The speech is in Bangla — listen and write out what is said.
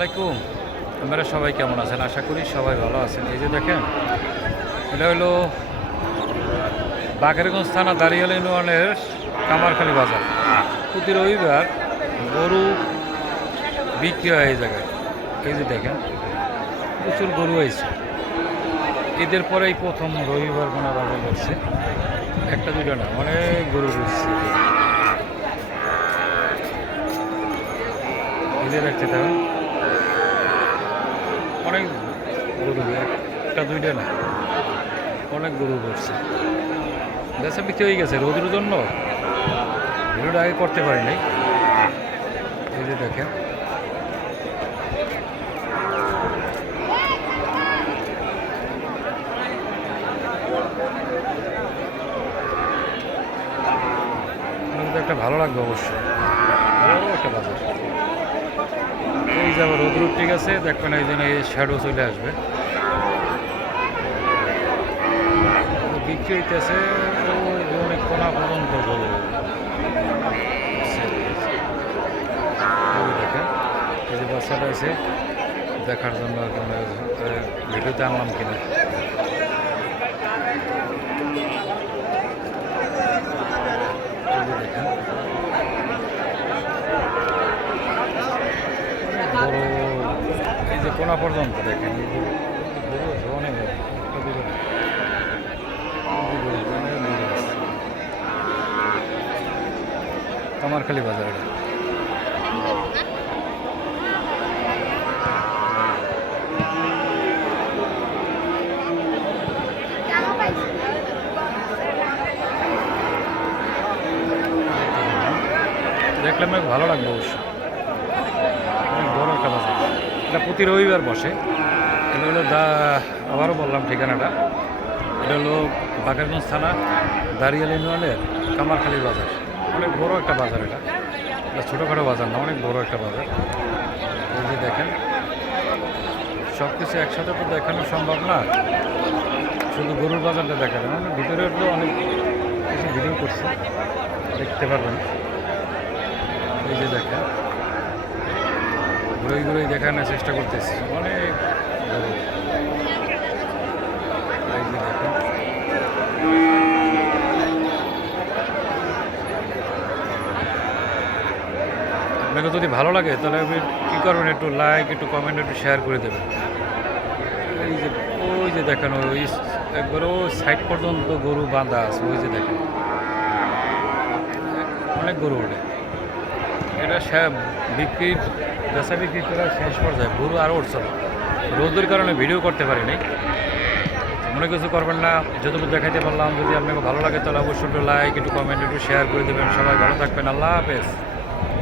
আসসালামাইকুম। আপনারা সবাই কেমন আছেন? আশা করি সবাই ভালো আছেন। এই যে দেখেন, এটা হলো বাকেরগঞ্জ থানা দাঁড়িয়াল ইউনিয়নের কামারখালী বাজার। প্রতি রবিবার গরু বিক্রি হয় এই জায়গায়। এই যে দেখেন, প্রচুর গরু হয়েছে। ঈদের পরেই প্রথম রবিবার মনে বাজার করছে, একটা দুটো না, অনেক গরু ঘুরছে। এই যে দেখতে থাকুন, অনেক গরু, একটা দুইটা না, অনেক গরু ঘুরছে। বেচা বিক্রি হয়ে গেছে। রোদের জন্য ভিডিওটা আগে করতে পারি নাই। এই যে দেখেন, একটা ভালো লাগবে অবশ্যই। বড় একটা বাজার। এই যে আবার রোদ ঠিক আছে, দেখবেন এই জন্য এই শ্যাডো চলে আসবে। বিক্রি হইতেছে অনেক কোনা পর্যন্ত গরু। দেখেন, এই যে বাচ্চাটা আছে দেখার জন্য ভিডিওতে আনলাম কিনা। দেখেন, বড়, এই যে কোনা পর্যন্ত দেখেন অনেক কামারখালী বাজার। এটা দেখলাম ভালো লাগবে অবশ্যই। অনেক বড় একটা বাজার। এটা প্রতি রবিবার বসে। এটা হলো আবারও বললাম ঠিকানাটা, এটা হলো বাকেরগঞ্জ থানা দাঁড়িয়াল ইউনিয়নের কামারখালী বাজার। অনেক বড় একটা বাজার। এটা ছোটোখাটো বাজার না, অনেক বড় একটা বাজার। এই যে দেখেন, সব কিছু একসাথে তো দেখানো সম্ভব না, শুধু গরুর বাজারটা দেখা যায়। মানে ভিতরে তো অনেক কিছু ভিডিও করছে, দেখতে পারবেন। এই যে দেখেন, ঘুরে ঘুরে দেখানোর চেষ্টা করতেছি অনেক গরু। এই যে দেখেন, আপনাকে যদি ভালো লাগে তাহলে আপনি কী করবেন, একটু লাইক, একটু কমেন্ট, একটু শেয়ার করে দেবেন। এই যে ওই যে দেখেন, ওই একবার ওই সাইড পর্যন্ত গরু বাঁধা আছে। ওই যে দেখেন, অনেক গরু ওঠে। এটা বিক্রির বেচা বিক্রি করার শেষ পর্যায়ে গরু আরও উঠছিল। রোদের কারণে ভিডিও করতে পারি নাই। মনে কিছু করবেন না, যতটুকু দেখাইতে পারলাম। যদি আপনাকে ভালো লাগে তাহলে অবশ্যই একটু লাইক, একটু কমেন্ট, একটু শেয়ার করে দেবেন। সবাই ভালো থাকবেন। আল্লাহ হাফেজ।